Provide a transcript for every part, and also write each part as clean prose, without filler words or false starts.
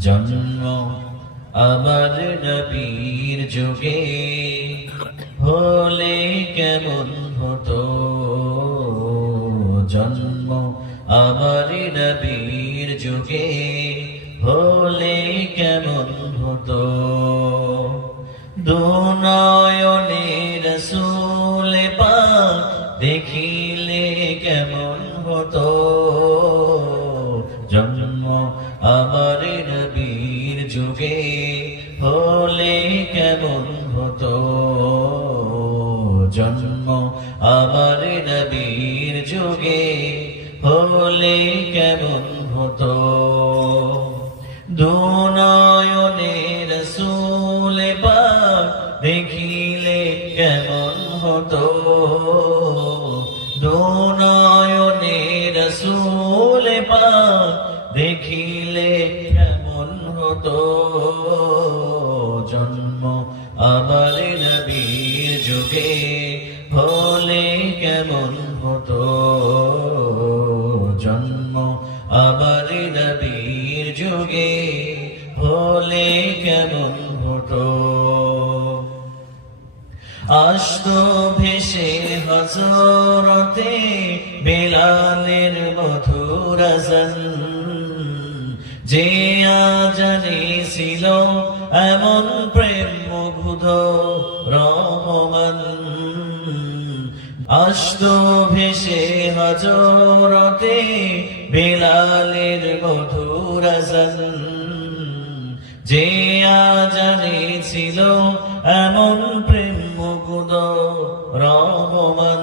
জন্ম আমার নবীর যুগে হলে কেমন হতো, জন্ম আমার নবীর যুগে হলে কেমন হতো। দুনয়নে রাসূল পাক দেখিলে কেমন হতো, জন্ম আমার নবীর যুগে হলে কেমন হতো, জন্ম আমার নবীর যুগে হলে কেমন হতো। দুনয়নে রাসূল পাক দেখিলে কেমন হতো, দুনয়নে রাসূল পাক দেখিলে কেমন হতো, জন্ম আমার নবীর যুগে হলে কেমন হতো, জন্ম আমার নবীর যুগে হলে কেমন হতো। আসতো ভেসে হযরতে বেলালের মধুর আযান, যে আজানে ছিল এমন প্রেম মুগ্ধ রহমান। আসতো ভেসে হযরতে বেলালের মধুর আযান, যে আজানে ছিল এমন প্রেম মুগ্ধ রহমান।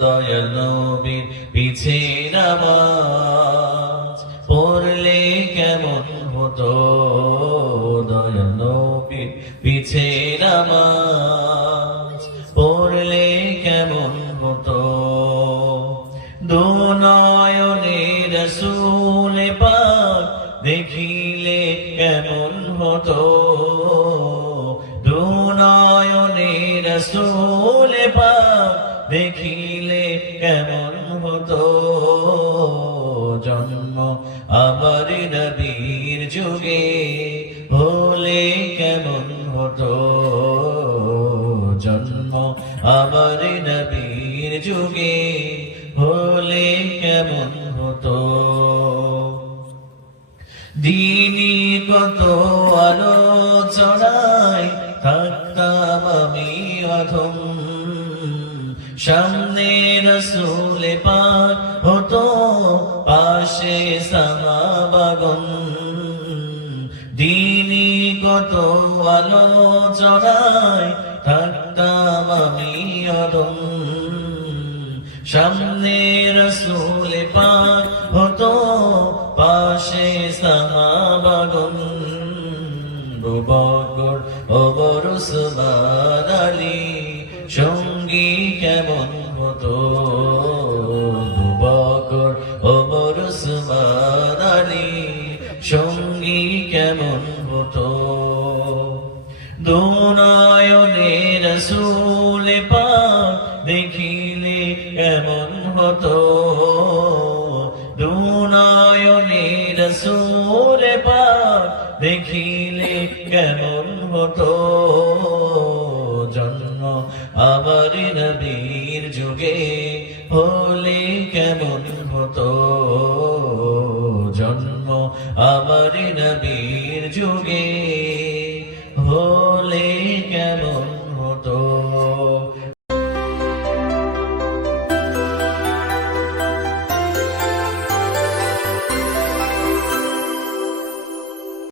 দয়াল নবীর পিছে নামাজ পড়লে কেমন হতো, দয়াল নবীর পিছে নামাজ পড়লে কেমন হতো। দুনয়নে রাসূল পাক দেখিলে কেমন হতো, দুনয়নে রাসূল পাক দেখিলে কেমন হতো, জন্ম আমার নবীর যুগে হলে কেমন হতো, জন্ম আমার নবীর যুগে হলে কেমন হতো। দিনী কত আলোচনায় থাকতাম আমি অধম, সামনে রাসূল পাক হতো পাশে সাহাবাগণ। দিনী কত আলোচনায় থাকতাম আমি অধম, সামনে রাসূল পাক হতো পাশে সাহাবাগণ। আবু বকর ওমর উসমান আলী সঙ্গী কেমন হতো, আবু বকর ওমর উসমান আলী সঙ্গী কেমন হতো। দুনয়নে রাসূল পাক দেখিলে কেমন হতো, দুনয়নে রাসূল পাক দেখিলে কেমন হতো, জন্ম আমার নবীর যুগে হলে কেমন হতো, জন্ম আমার নবীর যুগে